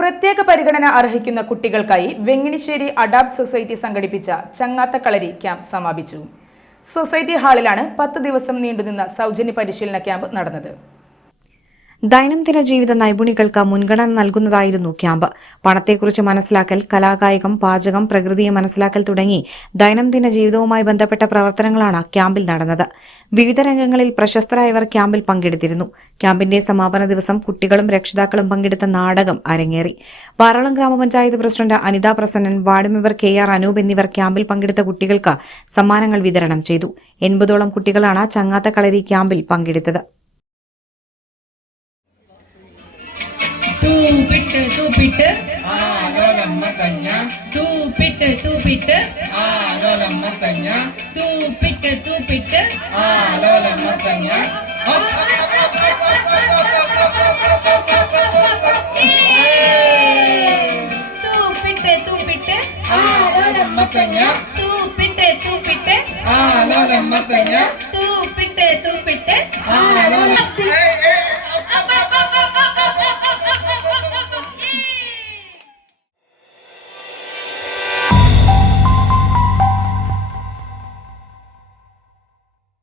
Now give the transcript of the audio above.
പ്രത്യേക പരിഗണന അർഹിക്കുന്ന കുട്ടികൾക്കായി വെങ്ങിണിശ്ശേരി അഡാപ്റ്റ് സൊസൈറ്റി സംഘടിപ്പിച്ച ചങ്ങാത്തക്കളരി ക്യാമ്പ് സമാപിച്ചു. സൊസൈറ്റി ഹാളിലാണ് 10 ദിവസം നീണ്ടുനിന്ന സൗജന്യ പരിശീലന ക്യാമ്പ് നടന്നത്. ദൈനംദിന ജീവിത നൈപുണികൾക്ക് മുൻഗണന നൽകുന്നതായിരുന്നു ക്യാമ്പ്. പണത്തെക്കുറിച്ച് മനസ്സിലാക്കൽ, കലാകായികം, പാചകം, പ്രകൃതിയെ മനസ്സിലാക്കൽ തുടങ്ങി ദൈനംദിന ജീവിതവുമായി ബന്ധപ്പെട്ട പ്രവർത്തനങ്ങളാണ് ക്യാമ്പിൽ നടന്നത്. വിവിധ രംഗങ്ങളിൽ പ്രശസ്തരായവർ ക്യാമ്പിൽ പങ്കെടുത്തിരുന്നു. ക്യാമ്പിന്റെ സമാപന ദിവസം കുട്ടികളും രക്ഷിതാക്കളും പങ്കെടുത്ത നാടകം അരങ്ങേറി. പാറളം ഗ്രാമപഞ്ചായത്ത് president Anitha Prasannan, ward member KR Anoop എന്നിവർ ക്യാമ്പിൽ പങ്കെടുത്ത കുട്ടികൾക്ക് സമ്മാനങ്ങൾ വിതരണം ചെയ്തു. 80ഓളം കുട്ടികളാണ് ചങ്ങാത്തക്കളരി ക്യാമ്പിൽ പങ്കെടുത്തത്. തൂപ്പിട്ട് ആലോലമ്മ തഞ്ഞ തൂപ്പിട്ട് ആലോലമ്മ തഞ്ഞ തൂപ്പിട്ട് ആലോലമ്മ തഞ്ഞ തൂപ്പിട്ട് ആലോലമ്മ തഞ്ഞ തൂപ്പിട്ട് ആലോലമ്മ തഞ്ഞ തൂപ്പിട്ട് ആലോലമ്മ